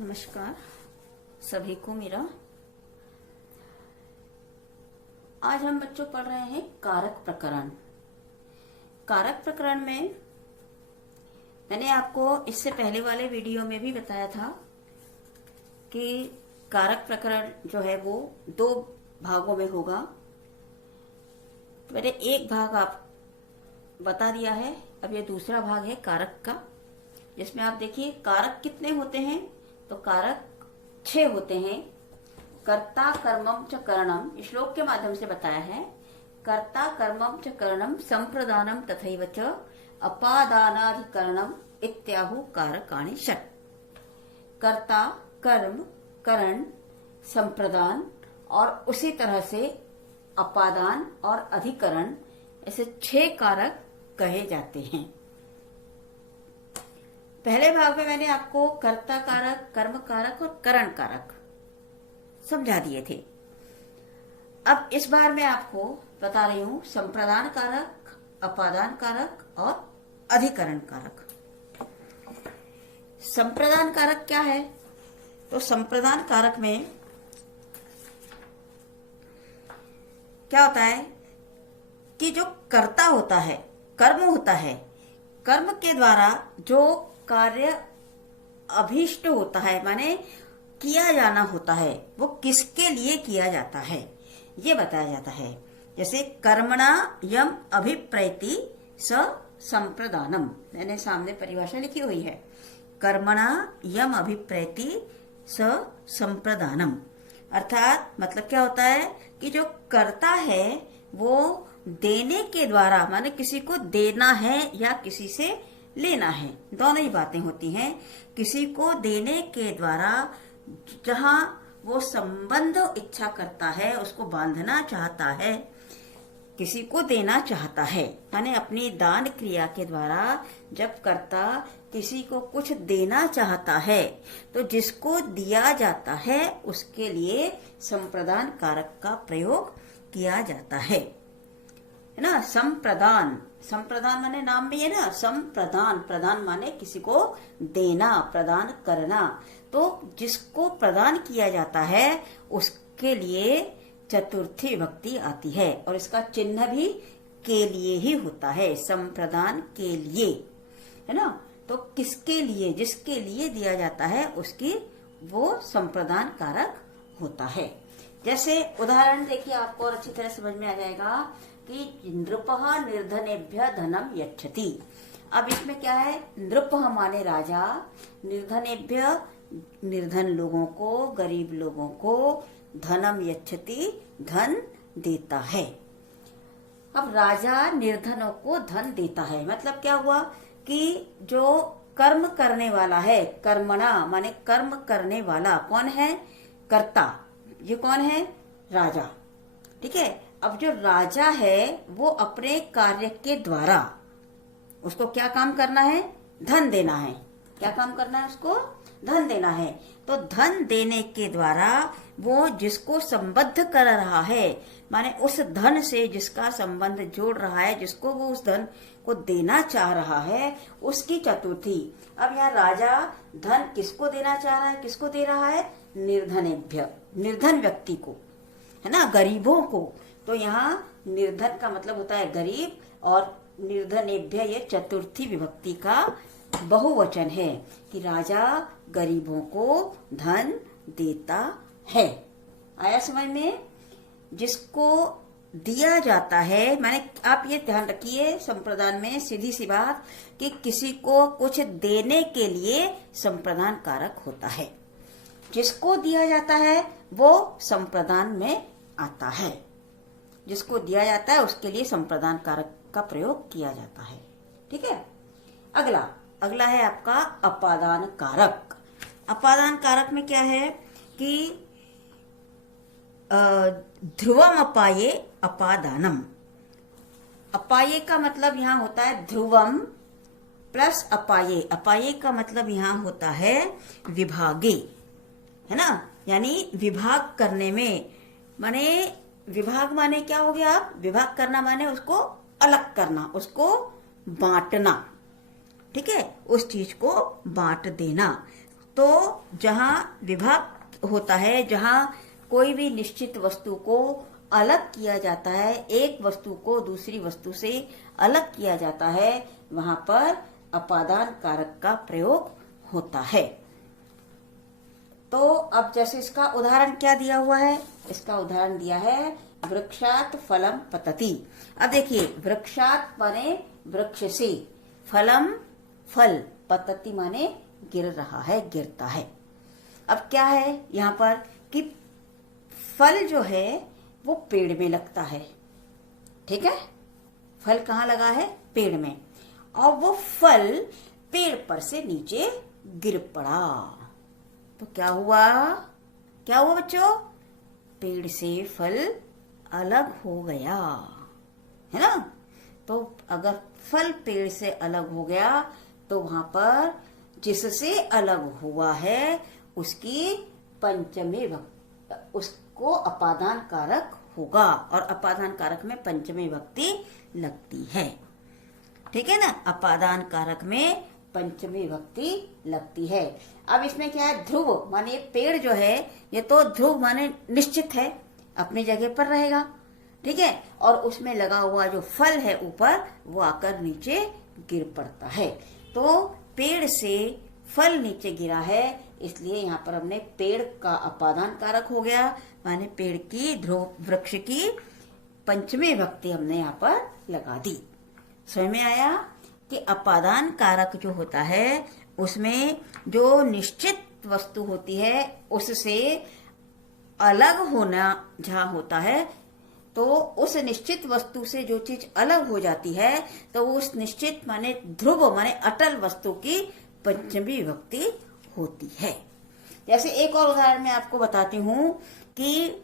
नमस्कार सभी को मेरा। आज हम बच्चों पढ़ रहे हैं कारक प्रकरण। कारक प्रकरण में मैंने आपको इससे पहले वाले वीडियो में भी बताया था कि कारक प्रकरण जो है वो दो भागों में होगा। मैंने एक भाग आप बता दिया है, अब ये दूसरा भाग है कारक का, जिसमें आप देखिए कारक कितने होते हैं। तो कारक 6 होते हैं। कर्ता कर्मम च करणम, श्लोक के माध्यम से बताया है। कर्ता कर्मम च करणम संप्रदानम तथैव च अपादानाधिकरणम इत्याहु कारकाणि षट्। कर्ता, कर्म, करण, संप्रदान और उसी तरह से अपादान और अधिकरण, ऐसे 6 कारक कहे जाते हैं। पहले भाग में मैंने आपको कर्ता कारक, कर्म कारक और करण कारक समझा दिए थे। अब इस बार मैं आपको बता रही हूं संप्रदान कारक, अपादान कारक और अधिकरण कारक। संप्रदान कारक क्या है? तो संप्रदान कारक में क्या होता है कि जो कर्ता होता है, कर्म होता है, कर्म के द्वारा जो कार्य अभीष्ट होता है, माने किया जाना होता है, वो किसके लिए किया जाता है ये बताया जाता है। जैसे कर्मणा यम अभिप्रैति स संप्रदानम, मैंने सामने परिभाषा लिखी हुई है। कर्मणा यम अभिप्रैति स संप्रदानम, अर्थात मतलब क्या होता है कि जो कर्ता है वो देने के द्वारा, माने किसी को देना है या किसी से लेना है, दोनों ही बातें होती हैं। किसी को देने के द्वारा जहां वो संबंध इच्छा करता है, उसको बांधना चाहता है, किसी को देना चाहता है, माने अपनी दान क्रिया के द्वारा जब कर्ता किसी को कुछ देना चाहता है तो जिसको दिया जाता है उसके लिए संप्रदान कारक का प्रयोग किया जाता है ना। संप्रदान, संप्रदान माने नाम भी है ना, संप्रदान, प्रदान माने किसी को देना, प्रदान करना। तो जिसको प्रदान किया जाता है उसके लिए चतुर्थी विभक्ति आती है और इसका चिन्ह भी के लिए ही होता है, संप्रदान के लिए, है ना। तो किसके लिए, जिसके लिए दिया जाता है उसकी वो संप्रदान कारक होता है। जैसे उदाहरण देखिए, आपको और अच्छी तरह समझ में आ जाएगा कि नृपः निर्धनेभ्य धनम यच्छति। अब इसमें क्या है, नृपः माने राजा, निर्धनेभ्य निर्धन लोगों को, गरीब लोगों को, धनम यच्छति धन देता है। अब राजा निर्धनों को धन देता है, मतलब क्या हुआ कि जो कर्म करने वाला है, कर्मणा माने कर्म करने वाला कौन है, कर्ता, ये कौन है, राजा, ठीक है। अब जो राजा है वो अपने कार्य के द्वारा उसको क्या काम करना है, धन देना है। क्या काम करना है उसको, धन देना है। तो धन देने के द्वारा वो जिसको संबद्ध कर रहा है, माने उस धन से जिसका संबंध जोड़ रहा है, जिसको वो उस धन को देना चाह रहा है, उसकी चतुर्थी। अब यहाँ राजा धन किसको देना चाह रहा है, किसको दे रहा है, निर्धनेभ्य, निर्धन व्यक्ति को, है ना, गरीबों को। तो यहाँ निर्धन का मतलब होता है गरीब और निर्धनेभ्य ये चतुर्थी विभक्ति का बहुवचन है कि राजा गरीबों को धन देता है। आया समझ में? जिसको दिया जाता है, माने आप ये ध्यान रखिए संप्रदान में सीधी सी बात कि किसी को कुछ देने के लिए संप्रदान कारक होता है। जिसको दिया जाता है वो संप्रदान में आता है, जिसको दिया जाता है उसके लिए संप्रदान कारक का प्रयोग किया जाता है, ठीक है। अगला है आपका अपादान कारक। अपादान कारक में क्या है कि ध्रुवम अपाये अपादानम। अपाये का मतलब यहाँ होता है ध्रुवम प्लस अपाये। अपाये का मतलब यहाँ होता है विभागे, है ना, यानी विभाग करने में, माने विभाग माने क्या हो गया, आप विभाग करना माने उसको अलग करना, उसको बांटना, ठीक है, उस चीज को बांट देना। तो जहां विभाग होता है, जहां कोई भी निश्चित वस्तु को अलग किया जाता है, एक वस्तु को दूसरी वस्तु से अलग किया जाता है, वहां पर अपादान कारक का प्रयोग होता है। तो अब जैसे इसका उदाहरण क्या दिया हुआ है, इसका उदाहरण दिया है वृक्षात फलम पतति। अब देखिए, वृक्षात माने वृक्ष से, फलम फल, पतति माने गिर रहा है, गिरता है। अब क्या है यहाँ पर कि फल जो है वो पेड़ में लगता है, ठीक है, फल कहाँ लगा है, पेड़ में, और वो फल पेड़ पर से नीचे गिर पड़ा। तो क्या हुआ, क्या हुआ बच्चों, पेड़ से फल अलग हो गया, है ना। तो अगर फल पेड़ से अलग हो गया तो वहां पर जिससे अलग हुआ है उसकी पंचमी भक्ति, उसको अपादान कारक होगा, और अपादान कारक में पंचमी भक्ति लगती है, ठीक है ना। अपादान कारक में पंचमी भक्ति लगती है। अब इसमें क्या है, ध्रुव माने पेड़ जो है ये तो ध्रुव माने निश्चित है, अपनी जगह पर रहेगा, ठीक है, और उसमें लगा हुआ जो फल है ऊपर वो आकर नीचे गिर पड़ता है। तो पेड़ से फल नीचे गिरा है, इसलिए यहाँ पर हमने पेड़ का अपादान कारक हो गया, माने पेड़ की, ध्रुव वृक्ष की पंचमी भक्ति हमने यहाँ पर लगा दी। समझ में आया कि अपादान कारक जो होता है उसमें जो निश्चित वस्तु होती है उससे अलग होना जहाँ होता है, तो उस निश्चित वस्तु से जो चीज अलग हो जाती है तो उस निश्चित माने ध्रुव माने अटल वस्तु की पंचमी विभक्ति होती है। जैसे एक और उदाहरण मैं आपको बताती हूँ कि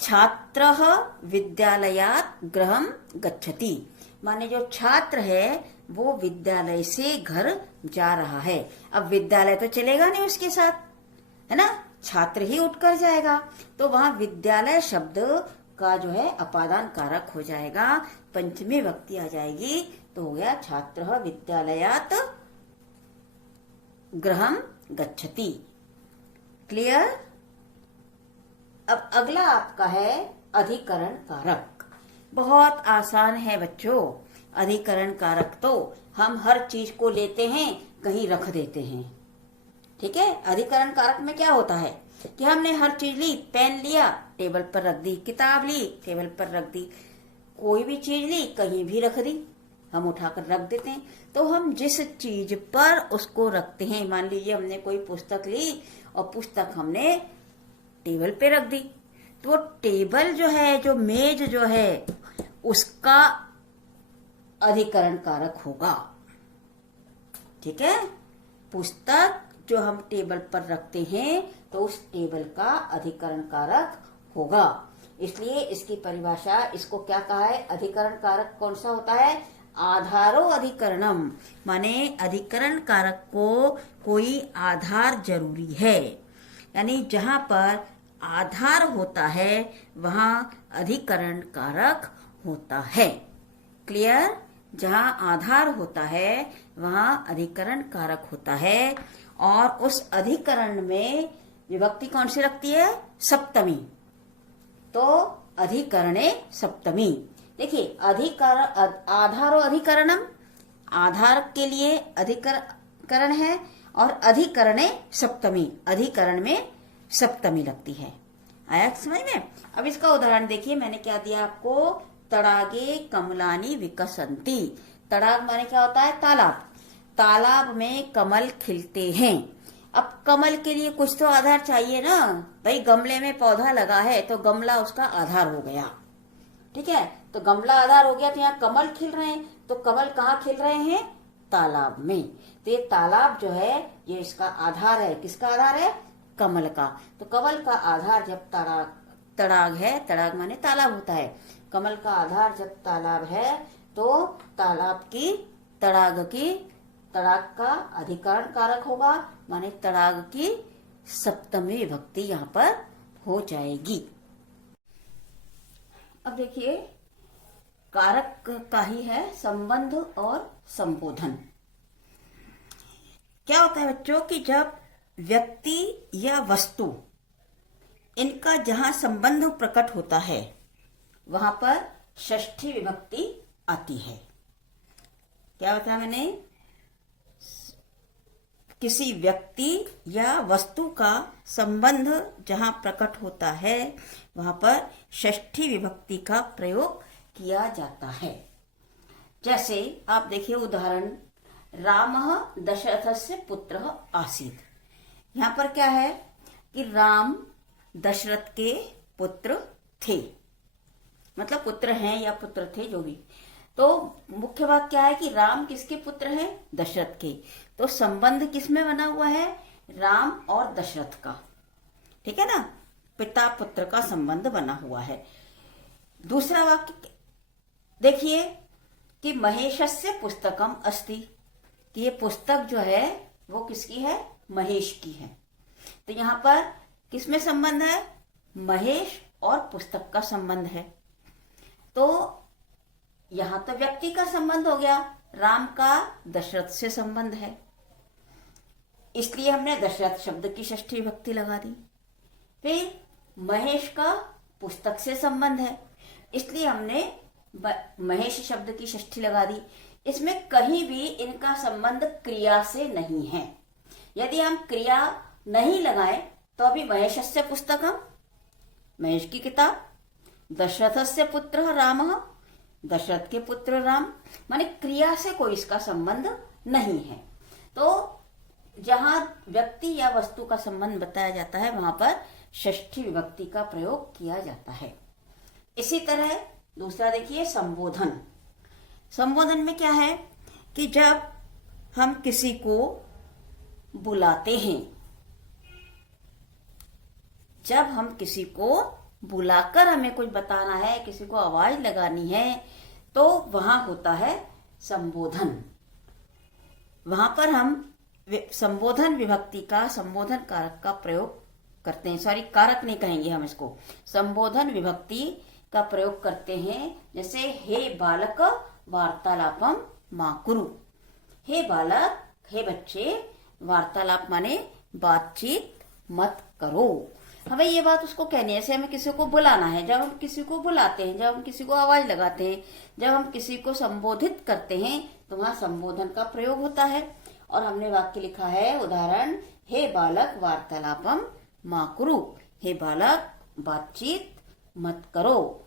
छात्रः विद्यालयात् गृहं गच्छति, माने जो छात्र है वो विद्यालय से घर जा रहा है। अब विद्यालय तो चलेगा नहीं उसके साथ, है ना, छात्र ही उठकर जाएगा, तो वहां विद्यालय शब्द का जो है अपादान कारक हो जाएगा, पंचमी भक्ति आ जाएगी, तो हो गया छात्रः विद्यालयात् गृहं गच्छति। क्लियर। अब अगला आपका है अधिकरण कारक। बहुत आसान है बच्चों, अधिकरण कारक तो हम हर चीज को लेते हैं कहीं रख देते हैं, ठीक है। अधिकरण कारक में क्या होता है कि हमने हर चीज ली, पेन लिया टेबल पर रख दी, किताब ली टेबल पर रख दी, कोई भी चीज ली कहीं भी रख दी, हम उठाकर रख देते हैं। तो हम जिस चीज पर उसको रखते हैं, मान लीजिए हमने कोई पुस्तक ली और पुस्तक हमने टेबल पे रख दी, तो टेबल जो है, जो मेज जो है, उसका अधिकरण कारक होगा, ठीक है। पुस्तक जो हम टेबल पर रखते हैं तो उस टेबल का अधिकरण कारक होगा। इसलिए इसकी परिभाषा, इसको क्या कहा है, अधिकरण कारक कौन सा होता है, आधारो अधिकरणम, माने अधिकरण कारक को कोई आधार जरूरी है, यानी जहां पर आधार होता है वहां अधिकरण कारक होता है। क्लियर। जहां आधार होता है वहां अधिकरण कारक होता है, और उस अधिकरण में विभक्ति कौन सी लगती है, सप्तमी, तो अधिकरणे सप्तमी। देखिए अधिकरण, आधारो अधिकरणम, आधार के लिए अधिकरण है, और अधिकरणे सप्तमी, अधिकरण में सप्तमी लगती है। आया समझ में। अब इसका उदाहरण देखिए, मैंने क्या दिया आपको, तड़ागे कमलानी विकसंती। तड़ाग माने क्या होता है, तालाब, तालाब में कमल खिलते हैं। अब कमल के लिए कुछ तो आधार चाहिए ना भाई, गमले में पौधा लगा है तो गमला उसका आधार हो गया, ठीक है, तो गमला आधार हो गया, तो यहाँ कमल खिल रहे हैं, तो कमल कहाँ खिल रहे हैं, तालाब में। तो ये तालाब जो है ये इसका आधार है, किसका आधार है, कमल का। तो कमल का आधार जब तड़ाग है, तड़ाग माने तालाब होता है, कमल का आधार जब तालाब है तो तालाब की, तड़ाग का अधिकरण कारक होगा, माने तड़ाग की सप्तमी विभक्ति यहाँ पर हो जाएगी। अब देखिए कारक का ही है संबंध और संबोधन। क्या होता है बच्चों कि जब व्यक्ति या वस्तु इनका जहां संबंध प्रकट होता है वहां पर षष्ठी विभक्ति आती है। क्या बताया मैंने? किसी व्यक्ति या वस्तु का संबंध जहां प्रकट होता है वहां पर षष्ठी विभक्ति का प्रयोग किया जाता है। जैसे आप देखिए उदाहरण, रामः दशरथस्य पुत्रः आसीत्। यहाँ पर क्या है कि राम दशरथ के पुत्र थे, मतलब पुत्र हैं या पुत्र थे जो भी। तो मुख्य बात क्या है कि राम किसके पुत्र हैं? दशरथ के। तो संबंध किसमें बना हुआ है? राम और दशरथ का। ठीक है ना, पिता पुत्र का संबंध बना हुआ है। दूसरा वाक्य देखिए कि महेशस्य पुस्तकम अस्ति, कि ये पुस्तक जो है वो किसकी है? महेश की है। तो यहां पर किसमें संबंध है? महेश और पुस्तक का संबंध है। तो यहां तो व्यक्ति का संबंध हो गया, राम का दशरथ से संबंध है, इसलिए हमने दशरथ शब्द की षष्ठी विभक्ति लगा दी। फिर महेश का पुस्तक से संबंध है, इसलिए हमने महेश शब्द की षष्ठी लगा दी। इसमें कहीं भी इनका संबंध क्रिया से नहीं है। यदि हम क्रिया नहीं लगाएं तो अभी महेशस्य पुस्तकम, महेश की किताब, दशरथस्य पुत्र रामः, दशरथ के पुत्र राम, माने क्रिया से कोई इसका संबंध नहीं है। तो जहां व्यक्ति या वस्तु का संबंध बताया जाता है वहां पर षष्ठी विभक्ति का प्रयोग किया जाता है। इसी तरह दूसरा देखिए संबोधन। संबोधन में क्या है कि जब हम किसी को बुलाते हैं, जब हम किसी को बुलाकर हमें कुछ बताना है, किसी को आवाज लगानी है, तो वहां होता है संबोधन। वहां पर हम संबोधन विभक्ति का, संबोधन कारक का प्रयोग करते हैं। सॉरी, कारक नहीं कहेंगे हम इसको, संबोधन विभक्ति का प्रयोग करते हैं। जैसे हे बालक वार्तालापम मा कुरु। हे बालक, हे बच्चे, वार्तालाप माने बातचीत मत करो। हमें ये बात उसको कहनी है। जैसे हमें किसी को बुलाना है, जब हम किसी को बुलाते हैं, जब हम किसी को आवाज लगाते हैं, जब हम किसी को संबोधित करते हैं तो वहां संबोधन का प्रयोग होता है। और हमने वाक्य लिखा है, उदाहरण, हे बालक वार्तालापम मा कुरु। हे बालक, बातचीत मत करो।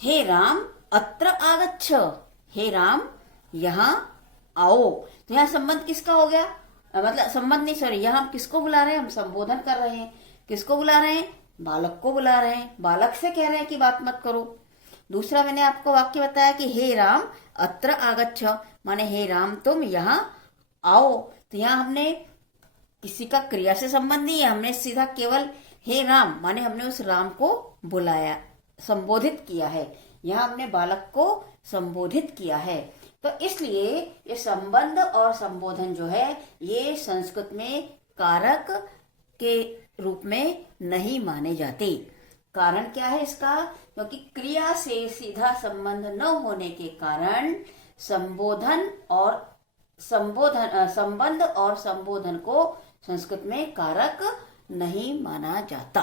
हे राम अत्र आगच्छ। हे राम, यहाँ आओ। तो यहाँ संबंध किसका हो गया? मतलब संबंध नहीं, सॉरी, यहाँ हम किसको बुला रहे हैं? हम संबोधन कर रहे हैं। किसको बुला रहे हैं? बालक को बुला रहे हैं। बालक से कह रहे हैं कि बात मत करो। दूसरा मैंने आपको वाक्य बताया कि हे राम अत्र आगच्छ, माने हे राम तुम यहाँ आओ। तो यहाँ हमने किसी का क्रिया से संबंध नहीं है, हमने सीधा केवल हे राम माने हमने उस राम को बुलाया, संबोधित किया है। यहाँ हमने बालक को संबोधित किया है। तो इसलिए ये संबंध और संबोधन जो है ये संस्कृत में कारक के रूप में नहीं माने जाते। कारण क्या है इसका? क्योंकि क्रिया से सीधा संबंध न होने के कारण संबंध और संबोधन को संस्कृत में कारक नहीं माना जाता।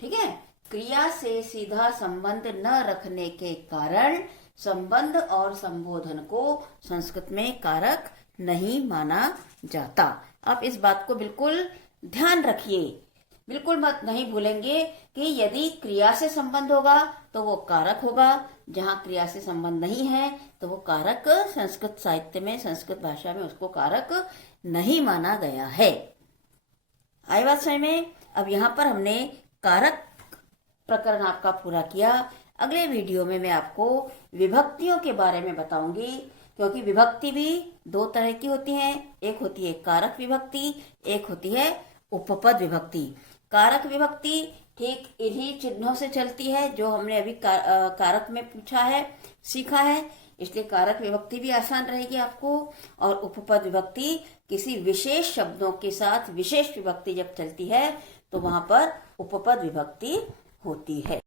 ठीक है, क्रिया से सीधा संबंध न रखने के कारण संबंध और संबोधन को संस्कृत में कारक नहीं माना जाता। आप इस बात को बिल्कुल ध्यान रखिए, बिल्कुल मत नहीं भूलेंगे कि यदि क्रिया से संबंध होगा तो वो कारक होगा, जहां क्रिया से संबंध नहीं है तो वो कारक संस्कृत साहित्य में, संस्कृत भाषा में उसको कारक नहीं माना गया है। आई बात समझ में? अब यहाँ पर हमने कारक प्रकरण आपका पूरा किया। अगले वीडियो में मैं आपको विभक्तियों के बारे में बताऊंगी, क्योंकि विभक्ति भी दो तरह की होती हैं। एक होती है कारक विभक्ति, एक होती है उपपद विभक्ति। कारक विभक्ति ठीक इन्हीं चिन्हों से चलती है जो हमने अभी कारक में पूछा है, सीखा है, इसलिए कारक विभक्ति भी आसान रहेगी आपको। और उपपद विभक्ति किसी विशेष शब्दों के साथ विशेष विभक्ति जब चलती है तो वहां पर उपपद विभक्ति होती है।